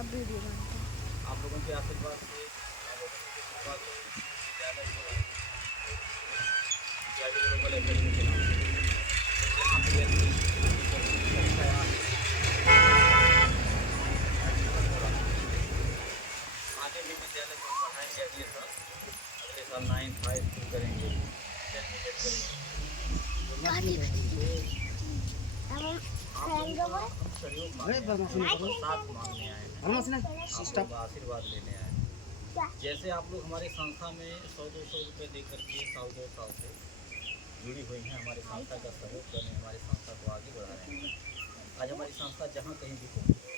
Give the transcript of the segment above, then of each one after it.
अब वीडियो बनाते हैं। आप लोगों के आशीर्वाद से आप लोगों की कृपा से विद्यालय जो है विद्यालय ग्लोबल एकेडमी के नाम से यहाँ पे जैसे कक्षा एडमिशन हो रहा है। आगे भी विद्यालय को पढ़ाएंगे अगले साल 9th हाई स्कूल करेंगे, इंटरमीडिएट करेंगे। तो आप लोगों का हम सहयोग मांगने आए हैं, साथ मांगने आए हैं, आप लोगों का आशीर्वाद लेने आए हैं। जैसे आप लोग हमारी संस्था में 100-200 रुपये दे करके साल 2 साल से जुड़ी हुई हैं, हमारी संस्था का सहयोग कर रहे हैं, हमारी संस्था को आगे बढ़ा रहे हैं। आज हमारी संस्था जहाँ कहीं भी पहुँची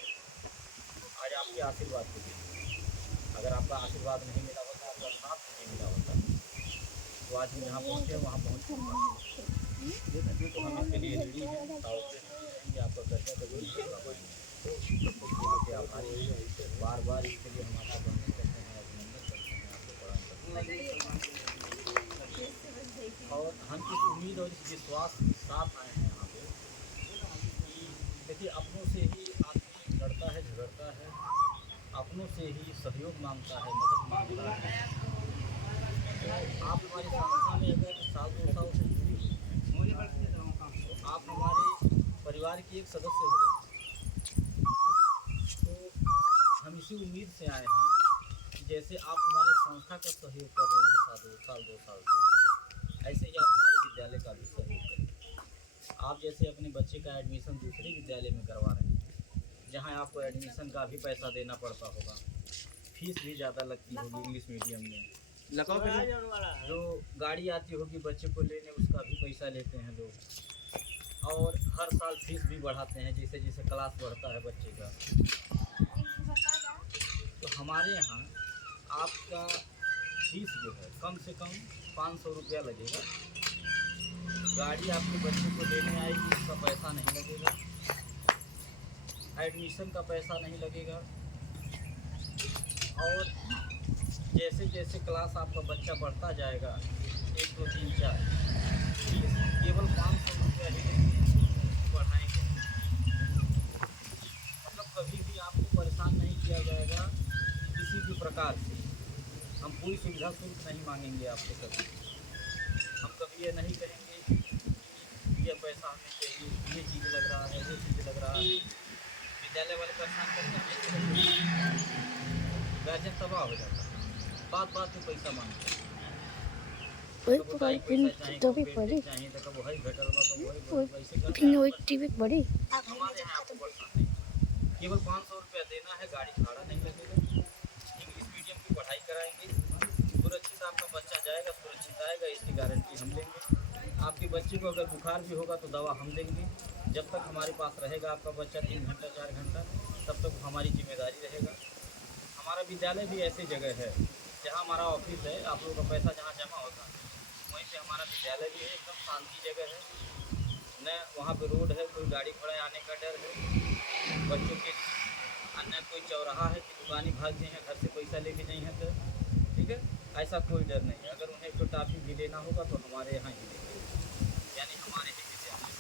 आज आपके आशीर्वाद के लिए। अगर आपका आशीर्वाद नहीं मिला होता, आपका साथ नहीं मिला होता तो आज हम जहाँ पहुँचे वहाँ पहुँच तो हम इसके लिए ऋणी हैं, सालों से ऋणी रहेंगे। आपका कर्जा कभी नहीं चुका पाएंगे। तो आभारी हैं, बार बार इसके लिए हम आपका वंदन करते हैं, अभिनंदन करते हैं, आपको प्रणाम करते हैं। और हम इस उम्मीद और इस विश्वास के साथ आए हैं यहाँ पे कि देखिए अपनों से ही आदमी लड़ता है, झगड़ता है, अपनों से ही सहयोग मांगता है, मदद मांगता है। तो आप हमारी संस्था में अगर साल 2 साल से जुड़ी हुई हैं तो आप हमारे परिवार की एक सदस्य हो गए। तो हम इसी उम्मीद से आए हैं कि जैसे आप हमारे संस्था का सहयोग कर रहे हैं साल 2 साल से, ऐसे ही आप हमारे विद्यालय का भी सहयोग करें। आप जैसे अपने बच्चे का एडमिशन दूसरे विद्यालय में करवा रहे हैं, जहाँ आपको एडमिशन का भी पैसा देना पड़ता होगा, फीस भी ज़्यादा लगती होगी इंग्लिश मीडियम में, जो गाड़ी आती होगी बच्चे को लेने उसका भी पैसा लेते हैं लोग, और हर साल फीस भी बढ़ाते हैं जैसे जैसे क्लास बढ़ता है बच्चे का। तो हमारे यहाँ आपका फीस जो है कम से कम 500 रुपया लगेगा। गाड़ी आपके बच्चे को लेने आएगी, उसका पैसा नहीं लगेगा, एडमिशन का पैसा नहीं लगेगा। और जैसे जैसे क्लास आपका बच्चा बढ़ता जाएगा 1 2 3 4 फीस केवल 500 रुपया ही बढ़ाएंगे। मतलब कभी भी आपको परेशान नहीं किया जाएगा किसी भी प्रकार से। हम कोई सुविधा शुल्क नहीं मांगेंगे आपसे कभी। हम कभी ये नहीं कहेंगे कि ये पैसा हमें चाहिए, ये चीज़ लग रहा है, वो चीज़ लग रहा है। विद्यालय वाले परेशान करते हैं, गार्जियन तबाह हो जाता है, बात बात में पैसा मांगते हैं। कब ताई पैसा चाहिए, कब पेंटिंग चाहिए, तो कब वही घटल बा, कब वही पैसे करते हैं। हमारे यहाँ आपको परेशान नहीं, केवल 500 रुपया देना है, गाड़ी भाड़ा नहीं लगेगा, इंग्लिश मीडियम की पढ़ाई कराएंगे, सुरक्षित आपका बच्चा जाएगा, सुरक्षित आएगा, इसकी गारंटी हम लेंगे। आपके बच्चे को अगर बुखार भी होगा तो दवा हम देंगे। जब तक हमारे पास रहेगा आपका बच्चा 3 घंटा 4 घंटा, तब तक हमारी जिम्मेदारी रहेगा। हमारा विद्यालय भी ऐसी जगह है जहाँ हमारा ऑफिस है, आप लोगों का पैसा जहाँ जमा होता है वहीं पे हमारा विद्यालय भी है। एकदम शांति जगह है, न वहाँ पे रोड है, कोई गाड़ी घोड़ा आने का डर है, बच्चों के अन्य कोई चौराहा है कि दुकानी भाग गए हैं घर से पैसा लेके जाए हैं तो ठीक है, ऐसा कोई डर नहीं है। अगर उन्हें कोई टॉफी भी लेना होगा तो हमारे यहाँ ही लेंगे, यानी हमारे ही विद्यालय,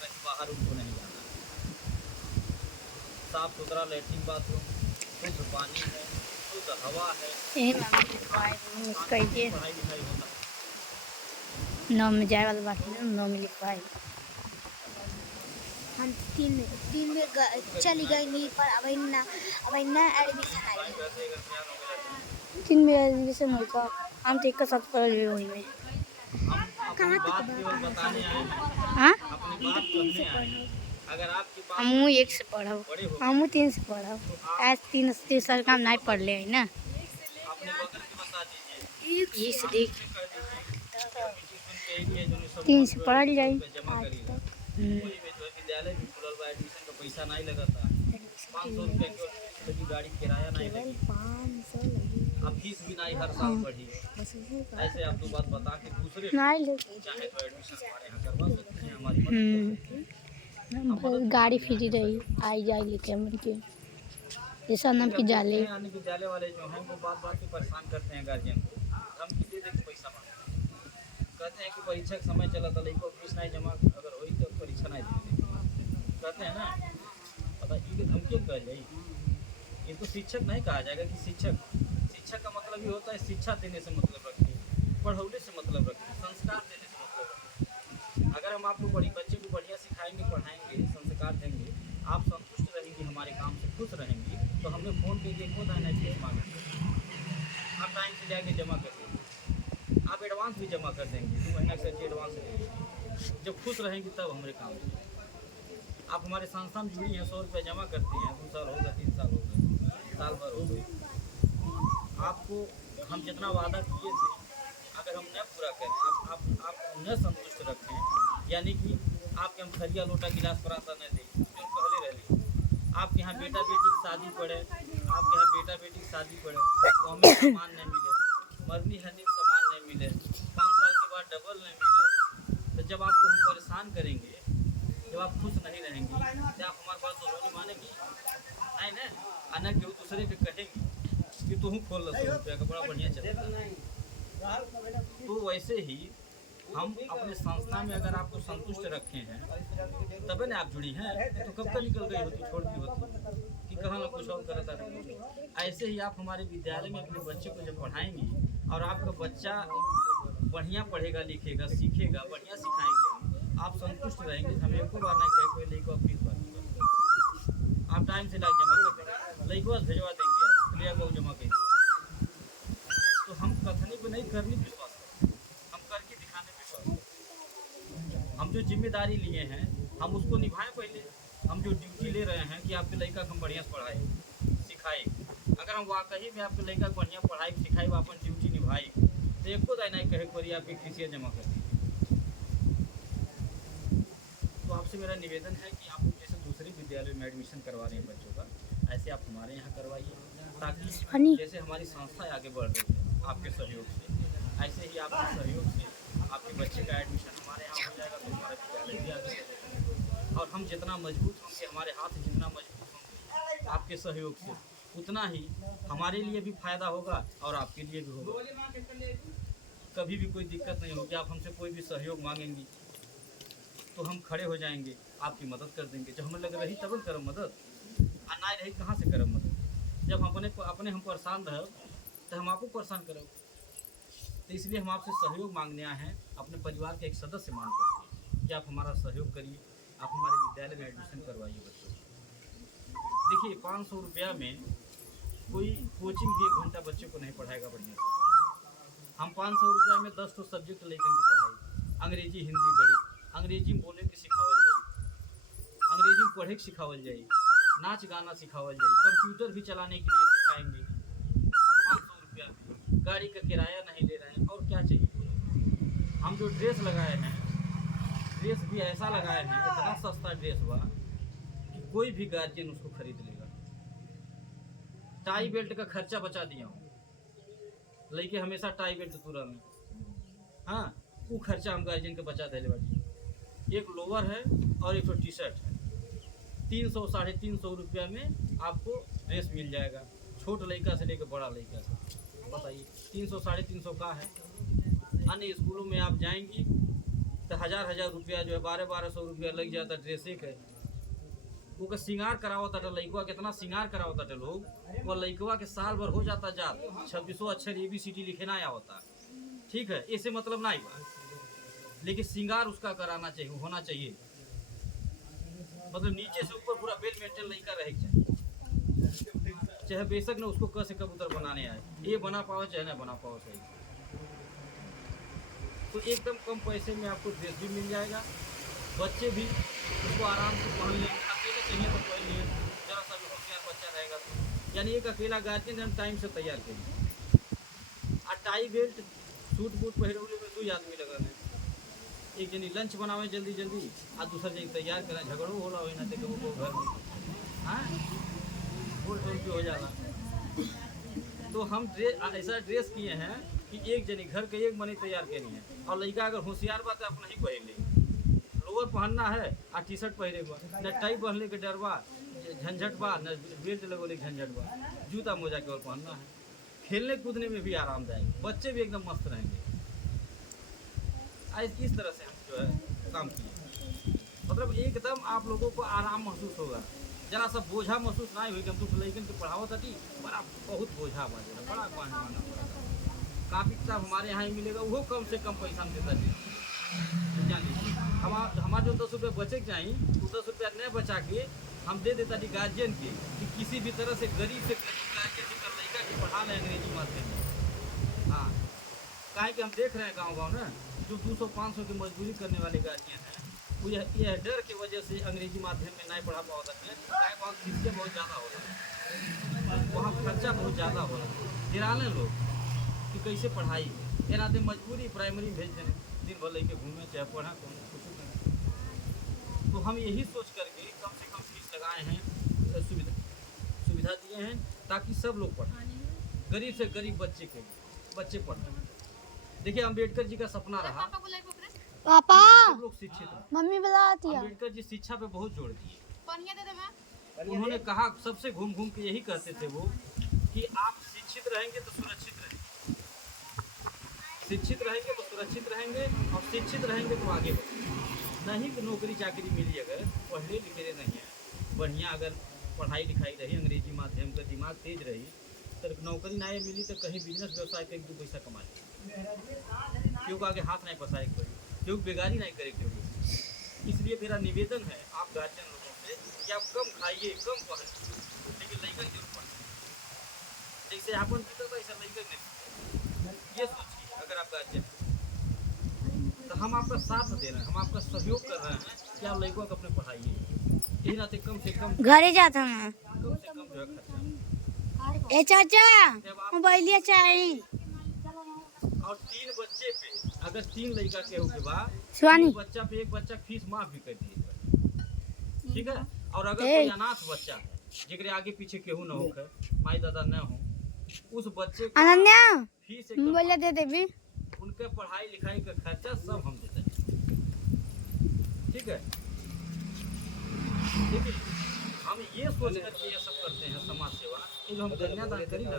कहीं बाहर उनको नहीं जाना है। साफ़ सुथरा लैट्रिन बाथरूम, शुद्ध पानी है, शुद्ध हवा है, पढ़ाई लिखाई होता है। 9 में जाए वाला बाकी 9 में लिखवाई। हम 3 में चली गई पर अब ना एडमिशन आई। 3 में एडमिशन होगा, हम तो एक का साथ पढ़ रहे वही में। कहाँ बात केवल बताने आए हैं, हाँ अपनी बात कहने आए हैं। अगर आपकी बात हम 1 से पढ़ब, हम 3 से पढ़ब, आज 3 साल काम नहीं पढ़ ले है ना। अपने बगल के बता दीजिए, ये से देख कर दीजिए 3 से पढ़ जाए। जमा करिएगा। वही में जो है विद्यालय भी खुलल बा, एडमिशन का पैसा नहीं लगता, 500 रुपया की गाड़ी किराया नहीं लगी, 500 लगी। अब फीस भी नहीं हर साल बढ़ी। ऐसे आप 2 बात बता के दूसरे नहीं ले चाहे तो एडमिशन हमारे यहाँ करवा सकते हैं, हमारी मदद कर सकते हैं। गाड़ी फ्री रही आई जाए लेके हम के जैसा नाम की जाले। यानी विद्यालय वाले जो हैं वो बात बात पे परेशान करते हैं गार्जियन को, धमकी दे दे के पैसा मांगते हैं, कहते हैं कि परीक्षा का समय चला था लड़को फीस नहीं जमा अगर हुई तो परीक्षा नहीं देंगे, कहते हैं ना। पता ये धमकी कह जाए, इस हमको शिक्षक नहीं कहा जाएगा कि शिक्षक का मतलब ये होता है शिक्षा देने से मतलब रखिए, पढ़ौले से मतलब रखिए, संस्कार देने से मतलब रखिए। अगर हम आपको बच्चे को बढ़िया सिखाएंगे, पढ़ाएंगे, संस्कार देंगे, आप संतुष्ट रहेंगी, हमारे काम से खुश रहेंगी, तो हमें फ़ोन पे देखो ना फीस मांगेंगे, आप टाइम से जाके जमा कर देंगे, आप एडवांस भी जमा कर देंगे, 2 महीना से एडवांस देंगे। जब खुश रहेंगी तब हमारे काम से। आप हमारे संस्था में जुड़ी हैं, 100 रुपये जमा करती हैं, 2 साल हो गए, 3 साल हो गए, साल भर हो गए, आपको हम जितना वादा किए थे अगर हम न पूरा करें, आप उन्हें संतुष्ट रखें, यानी कि आपके हम खरिया लोटा गिलास पराता न दें जो पहले रहे, आपके यहाँ बेटा बेटी की शादी पड़े, आपके यहाँ बेटा बेटी की शादी पड़े तो हमें सामान नहीं मिले, मरनी हरनी में सामान नहीं मिले, 5 साल के बाद डबल नहीं मिले, तो जब आपको हम परेशान करेंगे, जब आप खुश नहीं रहेंगे तो आप हमारे पास तो रोनी मानेगी नहीं ना, आना केहू दूसरे के कहेंगे कि तू खोल लो 100 रुपया का बड़ा बढ़िया चलता है। तो वैसे ही हम अपने संस्था में अगर आपको संतुष्ट रखे हैं तब ना आप जुड़ी हैं, तो कब तक निकल गई होती, छोड़ दी होती कि कहाँ ना कुछ और करता रहे। ऐसे ही आप हमारे विद्यालय में अपने बच्चे को जब पढ़ाएंगे और आपका बच्चा बढ़िया पढ़ेगा, लिखेगा, सीखेगा, बढ़िया सिखाएंगे, आप संतुष्ट रहेंगे। हम एक बार नहीं कहे कोई लड़का फीस भर, आप टाइम से लाइक जमा कर देंगे, लड़का भिजवा देंगे, आप लिया को जमा करेंगे। तो हम कथनी को नहीं करने विश्वास करते, हम करके दिखाने विश्वास। हम जो जिम्मेदारी लिए हैं हम उसको निभाएं। पहले हम जो ड्यूटी ले रहे हैं कि आपके लड़का को हम बढ़िया से पढ़ाए सिखाए, अगर हम वाकई में आपके लड़का को बढ़िया पढ़ाई सिखाए, अपन ड्यूटी निभाए, तो एक को नहीं कहे करिए आपकी फीसियाँ जमा कर दी। तो आपसे मेरा निवेदन है कि आप जैसे दूसरे विद्यालय में एडमिशन करवा रहे हैं बच्चों का, ऐसे आप हमारे यहाँ करवाइए, ताकि जैसे हमारी संस्था आगे बढ़ रही है आपके सहयोग से, ऐसे ही आपके सहयोग से आपके बच्चे का एडमिशन हमारे यहाँ हो जाएगा, तो हमारा विद्यालय भी आगे बढ़ेगा। और हम जितना मजबूत होंगे, हमारे हाथ जितना मजबूत होंगे आपके सहयोग से, उतना ही हमारे लिए भी फायदा होगा और आपके लिए भी होगा। कभी भी कोई दिक्कत नहीं होगी, आप हमसे कोई भी सहयोग मांगेंगी तो हम खड़े हो जाएंगे, आपकी मदद कर देंगे। जब हमें लग रही तब न करब मदद, आ ना रही कहाँ से करब मदद। जब अपने हम परेशान रह तो हम आपको परेशान करब। तो इसलिए हम आपसे सहयोग मांगने आए हैं, अपने परिवार के एक सदस्य मान कर कि आप हमारा सहयोग करिए, आप हमारे विद्यालय में एडमिशन करवाइए बच्चों को। देखिए 500 रुपया में कोई कोचिंग भी 1 घंटा बच्चे को नहीं पढ़ाएगा बढ़िया से। हम 500 रुपया में 10 तो सब्जेक्ट लेकर के पढ़ाई, अंग्रेजी, हिंदी, गणित, अंग्रेजी में बोले के सिखावल जाए, अंग्रेजी में पढ़े के सिखावल जाए, नाच गाना सिखावल जाए, कंप्यूटर भी चलाने के लिए सिखाएंगे 500 रुपया में। गाड़ी का किराया नहीं ले रहे हैं, और क्या चाहिए। हम जो ड्रेस लगाए हैं, ड्रेस भी ऐसा लगाए हैं, इतना सस्ता ड्रेस हुआ कि कोई भी गार्जियन उसको खरीद लेगा। टाई बेल्ट का खर्चा बचा दिया हूँ, लड़के हमेशा टाई बेल्ट तुरा में, हाँ वो खर्चा हम गार्जियन के बचा दे बाटी। एक लोअर है और एक टी शर्ट है, 300 साढ़े 300 रुपया में आपको ड्रेस मिल जाएगा, छोट लड़का से लेकर बड़ा लड़का से। बताइए 300 साढ़े 300 का है। अन्य स्कूलों में आप जाएंगी तो हज़ार रुपया जो है 1200 रुपया लग जाता ड्रेस एक है। वो का सिंगार करावता था लड़का, कितना सिंगार करावता था लोग, वो लड़कवा के साल भर हो जाता जात 2600 अक्षर ABCD लिखे ना होता, ठीक है, ऐसे मतलब नहीं बा, लेकिन सिंगार उसका कराना चाहिए, होना चाहिए, मतलब नीचे से ऊपर पूरा वेल मेंटेन लड़का रहे चाहिए, चाहे बेशक ना उसको क से कबूतर बनाने आए, ये बना पाओ चाहे ना बना पाओ सही। तो एकदम कम पैसे में आपको ड्रेस भी मिल जाएगा, बच्चे भी उसको आराम से पहन लेंगे। अकेले चाहिए तो कोई नहीं है, जरा सा भी होशियार बच्चा रहेगा तो, यानी एक अकेला गार्जियन हम टाइम से तैयार करेंगे। और टाई बेल्ट सूट बूट पहले में 2 आदमी लगल है, एक जनी लंच बनावे जल्दी जल्दी और दूसरा जनी तैयार करें, झगड़ो होला हो ना देखो वो घर में, हाँ बोल भी हो जाला। तो हम ऐसा ड्रेस किए हैं कि एक जनी घर के एक मनी तैयार करनी है, और लड़का अगर होशियार बात है अपना ही पहन ले, लोअर पहनना है और टी शर्ट पहने बा, न टाई पहनले के डर बा, झंझट बा, न बेल्ट लगोले झंझट बा, जूता मोजा केवल पहनना है। खेलने कूदने में भी आरामदायक, बच्चे भी एकदम मस्त रहेंगे। इस तरह से हम जो है काम किए, मतलब एकदम आप लोगों को आराम महसूस होगा। जरा सा बोझा महसूस ना हुई कि हम दूसरे लड़कन के पढ़ाओ ताटी बड़ा बहुत बोझा बाजे बड़ा पढ़ाना पड़ेगा। कापी किताब हमारे यहाँ ही मिलेगा, वो कम से कम पैसा में देता जी। जान लीजिए हमारे जो 10 रुपये बचे चाहिए वो 10 रुपया नहीं बचा के हम दे देता थी गार्जियन के कि किसी भी तरह से गरीब गार्जियन जी लड़का के पढ़ा लें अंग्रेजी माध्यम में। हाँ, काहे कि हम देख रहे हैं गाँव ना जो 200-500 की मजदूरी करने वाले गार्जियन हैं वो यह डर की वजह से अंग्रेजी माध्यम में नहीं पढ़ा पाता है। वहाँ फीसें बहुत ज़्यादा हो रहा है, वहाँ खर्चा बहुत ज़्यादा हो रहा है, गिराने लोग कि कैसे पढ़ाई है एना दे मजबूरी प्राइमरी भेज देने दिन भर लेके घूमे चाहे पढ़ा कुछ करें। तो हम यही सोच करके कम से कम फीस लगाए हैं, सुविधा दिए हैं ताकि सब लोग पढ़ें, गरीब से गरीब बच्चे पढ़ें। देखिए अम्बेडकर जी का सपना रहा पापा सब लोग शिक्षित रहे। मम्मी बुलाती है। अम्बेडकर जी शिक्षा पे बहुत जोर दिए। उन्होंने कहा सबसे घूम घूम के यही कहते थे वो कि आप शिक्षित रहेंगे तो सुरक्षित रहेंगे, शिक्षित रहेंगे तो सुरक्षित रहेंगे और शिक्षित रहेंगे तो आगे बढ़ेंगे। नहीं कि नौकरी चाकरी मिली अगर पढ़े लिखे नहीं है बढ़िया, अगर पढ़ाई लिखाई रही अंग्रेजी माध्यम का दिमाग तेज रही तो नौकरी ना मिली तो कहीं बिजनेस व्यवसाय पे 2 पैसा कमा ले, क्योंकि आगे हाथ नहीं पसारे कोई, क्योंकि बेगारी नहीं करे क्यों। इसलिए मेरा निवेदन है आप गार्जियन लोगों से कि आप कम खाइए कम पढ़े, लेकिन लड़का जरूर पढ़े। जैसे अपन पिता ऐसा लड़का नहीं, ये सोचिए अगर आप गार्जियन तो हम आपका साथ दे रहे हैं, हम आपका सहयोग कर रहे हैं कि आप लड़कों को अपने पढ़ाइए। यही नाते कम से कम घरे जाता हूँ कम से कम जो है खर्चा। ए चाचा मोबाइलिया चाहिए। और 3 बच्चे पे अगर 3 लड़का के हो के बाद शिवानी बच्चा पे एक बच्चा फीस माफ भी कर दिए, ठीक है। और अगर कोई अनाथ बच्चा है जिगरे आगे पीछे केहू न हो, माई दादा न हो, उस बच्चे को अनन्या फीस मोबाइल दे देबी, उनके पढ़ाई लिखाई का खर्चा सब हम देते हैं, ठीक है। देखिए हम ये सोच करके ये सब करते हैं समाज सेवा, ये जो हम कन्यादान करी ला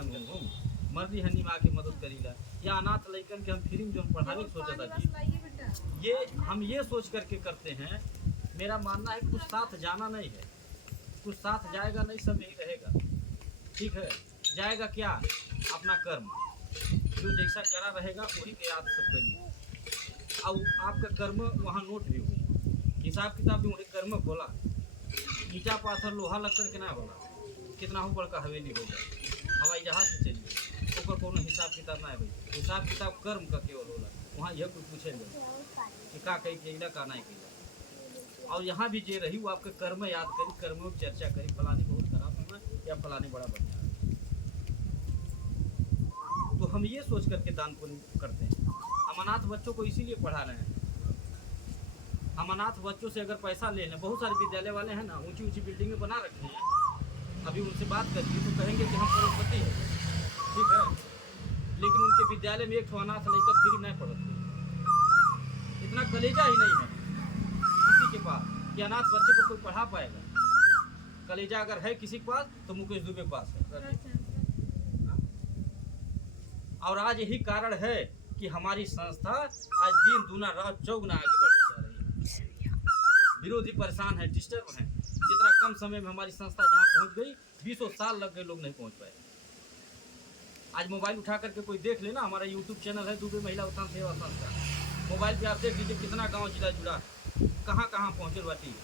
मर्दी हनी में आके मदद करी ला, या अनाथ लड़कन के हम फ्री में जो पढ़ाने की सोचा था जी, ये हम ये सोच करके करते हैं। मेरा मानना है कुछ साथ जाना नहीं है, कुछ साथ जाएगा नहीं, सब यही रहेगा, ठीक है। जाएगा क्या अपना कर्म, जो जैसा करा रहेगा वही के याद सब करिए। और आपका कर्म वहाँ नोट भी हुई, हिसाब किताब भी वही कर्म खोला। ईटा पाथर लोहा लकड़ के ना होला, कितना हो बड़का हवेली हो जाए, हवाई जहाज से चलिए ओकर कोनो हिसाब किताब ना हो, हिसाब किताब कर्म का केवल होला। वहाँ यह कुछ पूछेंगे कि का कही कैला का नहीं कैला। और यहाँ भी जे रही वो आपके कर्म याद करी, कर्मों की चर्चा करी, फलानी बहुत खराब है या फलानी बड़ा बढ़िया है। तो हम ये सोच करके दान पुण्य करते हैं। हम अनाथ बच्चों को इसीलिए पढ़ा रहे हैं। हम अनाथ बच्चों से अगर पैसा ले लें, बहुत सारे विद्यालय वाले हैं ना ऊंची ऊंची बिल्डिंगें बना रखी हैं, अभी उनसे बात करिए तो कहेंगे कि हम करोड़पति हैं, ठीक है, लेकिन उनके विद्यालय में एक ठो अनाथ लड़का फ्री नहीं पढ़ते। इतना कलेजा ही नहीं है किसी के पास कि अनाथ बच्चे को कोई पढ़ा पाएगा। कलेजा अगर है किसी के पास तो मुकेश दुबे के पास है। और आज यही कारण है कि हमारी संस्था आज दिन दूना रात चौगुना आगे बढ़ती जा रही है। विरोधी परेशान है, डिस्टर्ब है। जितना कम समय में हमारी संस्था जहाँ पहुँच गई, 20 साल लग गए, लोग नहीं पहुँच पाए। आज मोबाइल उठा करके कोई देख लेना, हमारा यूट्यूब चैनल है दुबे महिला उत्थान सेवा संस्था, मोबाइल पे आप देख लीजिए कितना गाँव जिला जुड़ा है, कहाँ कहाँ पहुँचे बाटी।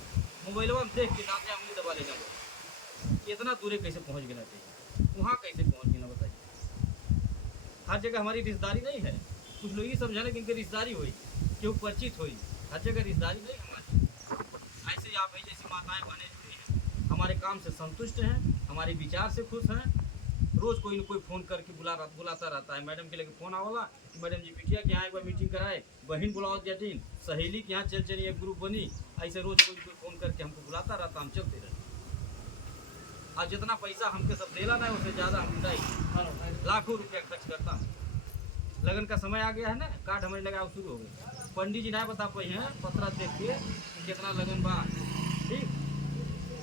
मोबाइलवा में देख के दाँत उंगली दबा लेना, इतना दूरे कैसे पहुँच गया चाहिए, वहाँ कैसे पहुँच गया बताइए। हर जगह हमारी रिश्तेदारी नहीं है। कुछ लोग ये समझाने कि इनकी रिश्तेदारी हुई, क्यों परिचित हुई, हर जगह रिश्तेदारी नहीं हमारी। ऐसे आप ही जैसी माताएं बहनें जुड़ी हैं, हमारे काम से संतुष्ट हैं, हमारे विचार से खुश हैं। रोज़ कोई न कोई फ़ोन करके बुलाता रहता है। मैडम के लेके फ़ोन आवाला कि मैडम जी बिटिया के यहाँ एक बार मीटिंग कराए, बहन बुलाओ जटिन, सहेली के यहाँ चल चलिए एक ग्रुप बनी। ऐसे रोज़ कोई फ़ोन करके हमको बुलाता रहता, हम चलते रहते। और जितना पैसा हमके सब देला ना उससे ज़्यादा हम लाखों रुपया खर्च करता हूँ। लगन का समय आ गया है ना, कार्ड हमारे लगाओ शुरू हो गए। पंडित जी ना बता पाए हैं पत्रा देख के कितना लगन बा, ठीक,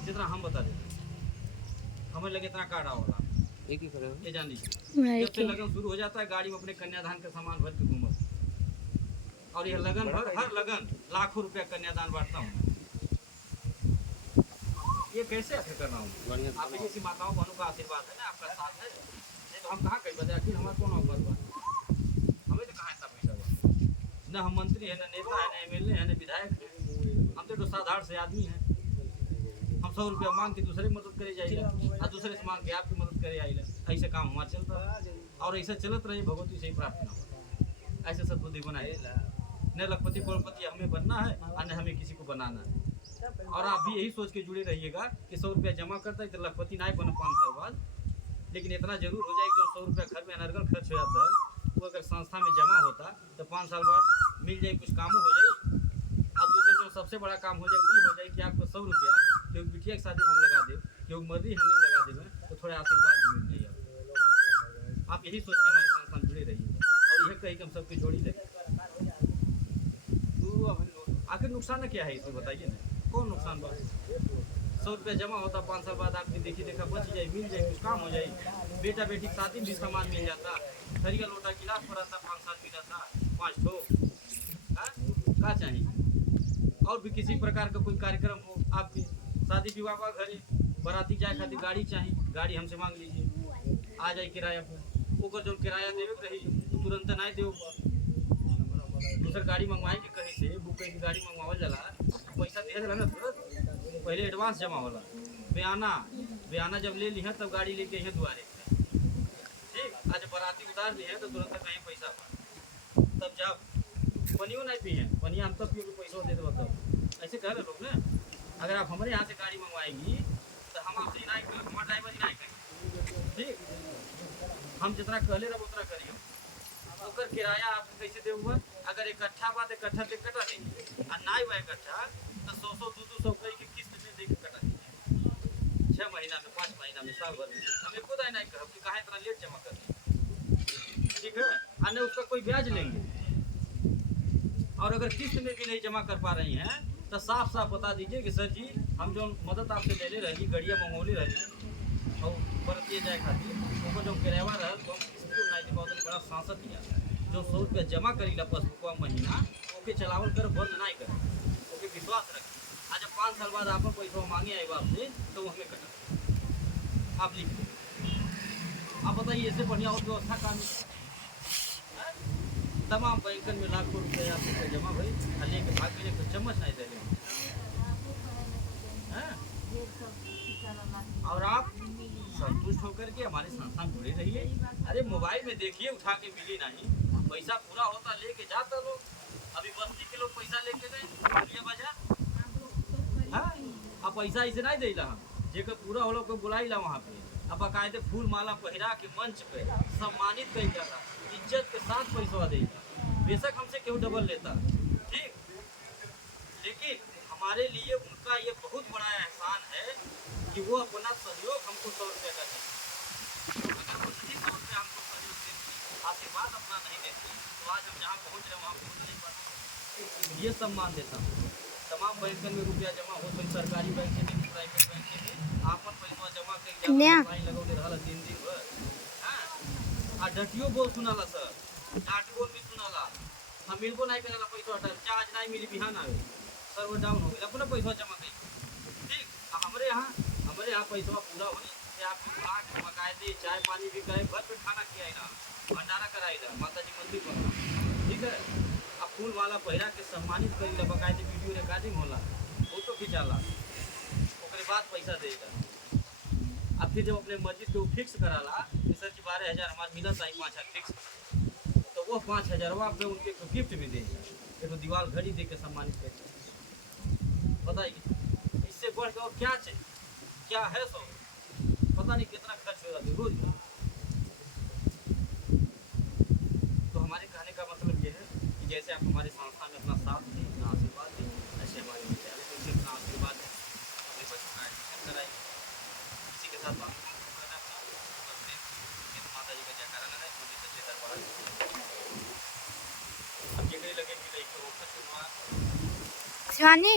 जितना हम बता देते हमें लगे इतना कार्ड आओगा। एक ही करे ये जान लीजिए, जब से लगन शुरू हो जाता है गाड़ी में अपने कन्यादान का सामान भर के घूमो। और यह लगन भर हर लगन लाखों रुपया कन्यादान बांटता हूँ। ये कैसे आखिर करना हूँ? आप जैसी माताओं बहनों का आशीर्वाद है ना, आपका साथ है, नहीं तो हम कहाँ कहीं बजे आखिर हमारा कौन औकात बा? हमें तो कहाँ इतना पैसा बा? न हम मंत्री है, न नेता है, न एमएलए है, न विधायक है, हम तो साधारण से आदमी हैं। हम 100 रुपया मांग के दूसरे की मदद करे जाइला और दूसरे से मांग के आपकी मदद करे आइला, ऐसे काम हमारा चलता और ऐसा चलत रहे, भगवती से ही प्रार्थना। ऐसे सद्बुद्धि बनाए, न लखपति करोड़पति हमें बनना है और न हमें किसी को बनाना है। और आप भी यही सोच के जुड़े रहिएगा कि 100 रुपया जमा करता है तो लखपति ना बनो 5 साल बाद, लेकिन इतना जरूर हो जाए कि जो 100 रुपया घर में अनर्गल खर्च हो जाता है वो अगर संस्था में जमा होता तो 5 साल बाद मिल जाए, कुछ कामों हो जाए। और दूसरा जो सबसे बड़ा काम हो जाए वही हो जाए कि आपको 100 रुपया क्योंकि बिटिया की शादी हम लगा दे, क्योंकि मर्दी हंडिंग लगा देवे तो थोड़ा आशीर्वाद भी मिल जाइए। आप यही सोच के हमारे संस्था में जुड़े रहिए और यह कही कि हम सबके जोड़ी ले। आखिर नुकसान क्या है इसमें बताइए ना, कौन नुकसान बा? 100 रुपया जमा होता, 5 साल बाद आपकी देखी देखा बच जाए, मिल जाए, कुछ काम हो जाए, बेटा बेटी की शादी भी सामान मिल जाता, थरिया लोटा गिलास पर आता, 5 साल मिला था 5 ठो क्या चाहिए। और भी किसी प्रकार का कोई कार्यक्रम हो, आपकी शादी विवाह का घरे बाराती जाए खातिर गाड़ी चाहिए, गाड़ी हमसे मांग लीजिए, आ जाए किराया पर, ओकर जो किराया देवे के रही तो तुरंत ना दे, दूसर गाड़ी मंगवाए के कहीं से बुक करके गाड़ी मंगवावल जाला, पैसा दे देला ना तुरंत, पहले एडवांस जमा होला, बयाना जब ले ली है तब गाड़ी लेके यहाँ दुआरे ठीक। आज बाराती उतार ली है तो तुरंत कहीं पैसा तब जब पनियो नहीं पी है, पनिया हम तब पियो पैसा दे दो तब, ऐसे कह रहे लोग ना। अगर आप हमारे यहाँ से गाड़ी मंगवाएंगी तो हम आपसे नहीं करेंगे, हमारा ड्राइवर ही नहीं करेंगे ठीक। हम जितना कहले रहो उतना करिए, ओकर किराया आपको कैसे देगा? अगर इकट्ठा बात इकट्ठा से कटा देंगे और ना हुआ इकट्ठा तो 100-200 की किस्त में दे के कटा देंगे 6 महीना में, 5 महीना में, साल भर में। हमें खुद आई नहीं कहब कि कहाँ इतना लेट जमा कर ठीक है, और उसका कोई ब्याज लेंगे। और अगर किस्त में भी नहीं जमा कर पा रही हैं तो साफ साफ बता दीजिए कि सर जी हम जो मदद आपसे ले रही गड़िया मंगौली रही और बरतिए जाए खातिर ऊपर जो किराया रहा तो हम बड़ा सांसद दिया जो 100 रुपया जमा करी पसबुकवा महीना ओके चलावल कर बंद नहीं कर, ओके विश्वास रखें। आज जब 5 साल बाद आप पैसा मांगे आए आपसे तो वो हमें कटा आप लिख दो। आप बताइए इससे बढ़िया और व्यवस्था काम तमाम बैंकन में लाखों रुपये आपको जमा भाई लेके भाग के कुछ चम्मच नहीं दे रहे। और आप संतुष्ट होकर के हमारे संस्था में जुड़े रहिए। अरे मोबाइल में देखिए उठा के मिली नहीं, पैसा पूरा होता लेके जाता लोग। अभी बस्ती के लोग पैसा लेके गए बाजार, हाँ अब पैसा इसे नहीं देला हम जेकर पूरा हो लोग को बुलाईला वहाँ पे, अब बाकायदे फूल माला पहिरा के मंच पे सम्मानित कई जाता, इज्जत के साथ पैसा देगा। बेशक हमसे क्यों डबल लेता ठीक, लेकिन हमारे लिए उनका ये बहुत बड़ा एहसान है कि वो अपना सहयोग हमको 100 रुपये का देते। अगर वो नहीं 100 रुपये हमको सहयोग देते, आशीर्वाद अपना नहीं देते तो आज हम जहाँ पहुँच रहे वहाँ पहुँच नहीं पाते। ये सम्मान देता हूँ। तमाम बैंकन में रुपया जमा हो, कोई सरकारी बैंक से नहीं, प्राइवेट बैंक से नहीं, आपन पैसा जमा कर लगौले रहा दिन भर। हाँ डटियो बोल सुनाला सर, डांट बोल भी सुनाला, हम मिलबो नहीं करेला पैसा चार्ज नहीं मिली बिहान आवे सर्वर डाउन हो गया, अपना पैसा जमा करी ठीक। हमारे यहाँ पैसा पूरा हुई आप बाकायदे चाय पानी भी करे, घर पे खाना खियाई ना, भंडारा कराई ना, माता जी मंदिर पर ठीक है। अब फूल वाला पहिरा के सम्मानित करी ला, बाकायदे वीडियो रिकॉर्डिंग होला, फोटो खिंचाला, ओकरे बाद पैसा देगा। अब फिर जब अपने मस्जिद के फिक्स कराला कि सर जी 12,000 हमारे मिला था 5,000 फिक्स, तो वो 5,000 पे उनके गिफ्ट भी देगा, तो दीवार घड़ी दे के सम्मानित करेगा। बताइए इससे बढ़ के और क्या चाहिए, क्या है सो पता नहीं कितना खर्च हो जाता है रोज। तो हमारे कहने का मतलब ये है कि जैसे आप हमारे संस्था में अपना साथ दें, अपना आशीर्वाद दें, ऐसे हमारे विद्यालय में भी अपना आशीर्वाद दें, अपने बच्चों का एडमिशन कराएं, इसी के साथ माता जी का जयकारा लगाए, मोदी सच्चे दरबार अब ये लगे कि शिवानी